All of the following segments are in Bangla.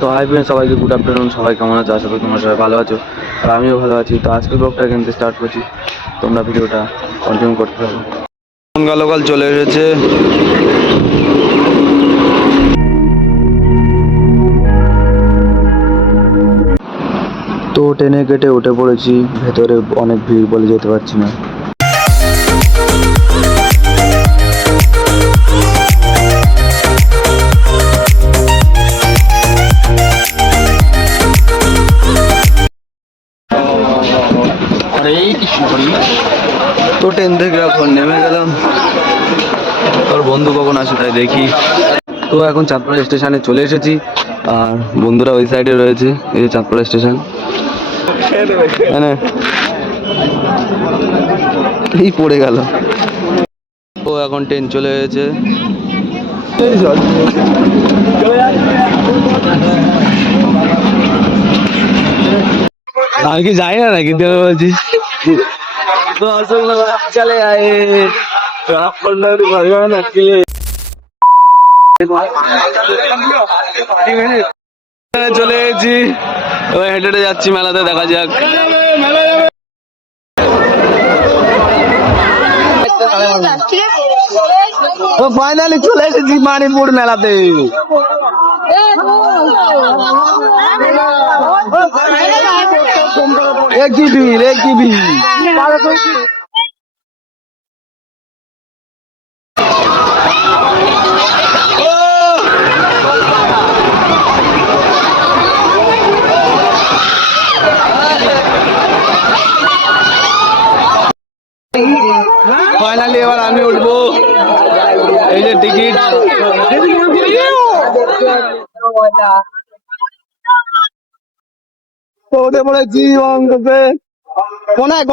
তো হাই ফ্রেন্ড, সবাইকে গুড আফটারনুন। সবাই কেমন আছো? আশা করি তোমরা সবাই ভালো আছো, আর আমিও ভালো আছি। তো আজকে ব্লগটা কিন্তু স্টার্ট করছি, তোমরা ভিডিওটা কন্টিনিউ করতে থাকো। সকাল চলে এসেছে, তো ট্রেনে কেটে উঠে পড়েছি। ভেতরে অনেক ভিড় বলে যেতে পারছি না। তো ট্রেন থেকে এখন নেমে গেলাম, তোর বন্ধু কখন আসে তাই দেখি। তো এখন চাঁদপাড়া স্টেশনে চলে এসেছি, আর বন্ধুরা ওই সাইডে রয়েছে। এই যে চাঁদপাড়া স্টেশন, এই পড়ে গেল। তো এখন ট্রেন চলে এসেছে। আমি কি যাই না নাকি তুই বলছিস? তো আসলে চলে আয়ে চলে এসেছি, হেঁটে হেঁটে যাচ্ছি মেলাতে, দেখা যাক। তো ফাইনালি চলে এসেছি মানিপুর মেলাতে। একই ভিড়। ফাইনালি এবার আমি উঠবো, এই যে টিকিট। উঠে পড়েছি অঙ্কতে। কোনায়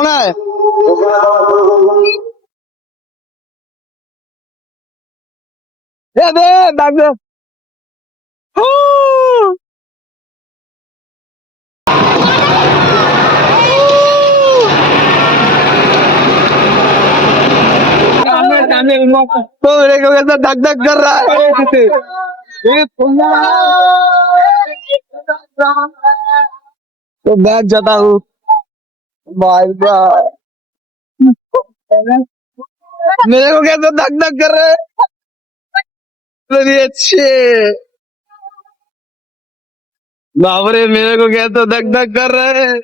ডাকবে। तो मेरे को कैसा धक धक कर रहा है। तो बैठ जाता हूँ। Bye bye. मेरे को कैसा धक धक कर रहे हैं। अच्छे बाबरे, मेरे को कैसा धक धक कर रहे हैं।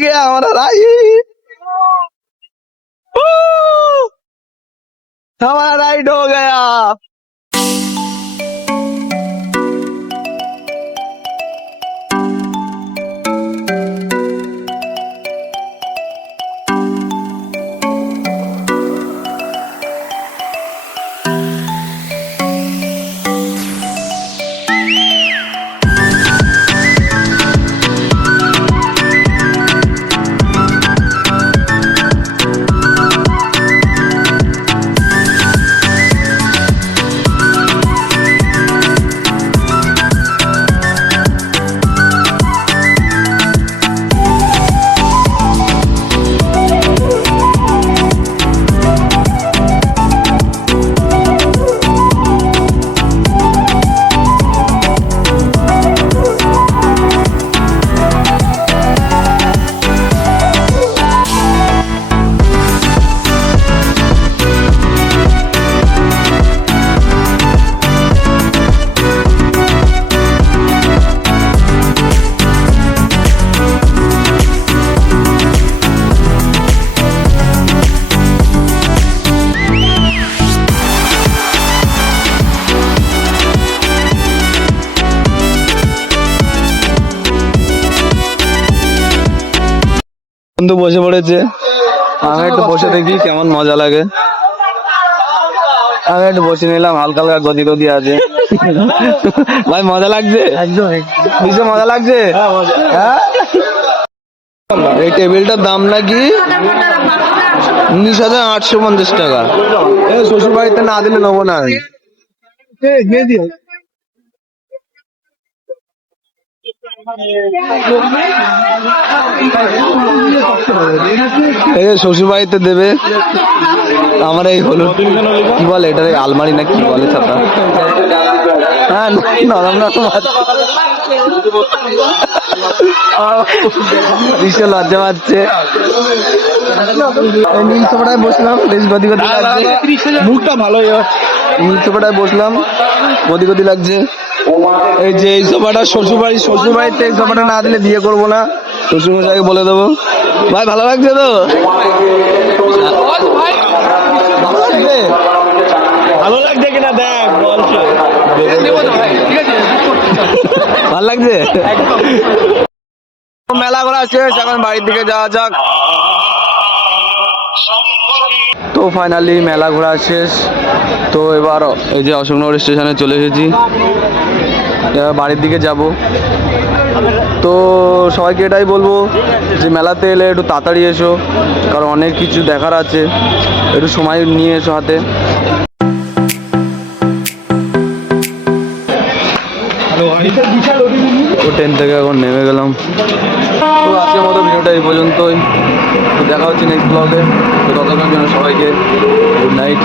गया हमारा राइड, हमारा राइड हो गया। বন্ধু বসে পড়েছে, আমি একটু বসে দেখি কেমন মজা লাগে। আমি একটু বসে নিলাম, হালকা হালকা গদি গদি আছে। ভাই মজা লাগছে? একদম ভীষণ মজা লাগছে। হ্যাঁ, এই টেবিলটার দাম নাকি 19,850 টাকা। শ্বশুর বাড়িতে না দিলে নেবো না আমি। শ্বশুর বাড়িতে দেবে আমার এই হলো কি বলে এটা, আলমারি না কি বলে ছাতা। হ্যাঁ নরম নরম ভীষণ লজ্জা পাচ্ছে। নীল সোফাটায় বসলাম, বেশ গদি গদি লাগছে, মুখটা ভালোই। নীল সোফাটায় বসলাম, গদি গদি লাগছে। এই যে এই সোফাটা শ্বশুর বাড়িতে এই সোফাটা না দিলে বিয়ে করবো না, শ্বশুর মশাইকে বলে দেবো। ভাই ভালো লাগছে তো? ভালো লাগছে কিনা দেখ, ভালো লাগছে। মেলা ঘোরা শেষ, এখন বাড়ির দিকে যাওয়া যাক। তো ফাইনালি মেলা ঘোরা শেষ। তো এবার এই যে অশোকনগর স্টেশনে চলে এসেছি, এবার বাড়ির দিকে যাব। তো সবাইকে এটাই বলবো যে মেলাতে এলে একটু তাড়াতাড়ি এসো, কারণ অনেক কিছু দেখার আছে, একটু সময় নিয়ে এসো হাতে। তো ট্রেন থেকে এখন নেমে গেলাম। তো আজকের মতো ভিডিওটা এই পর্যন্তই। তো দেখা হচ্ছে নেক্সট ব্লগে। তো ততক্ষণের জন্য সবাইকে গুড নাইট।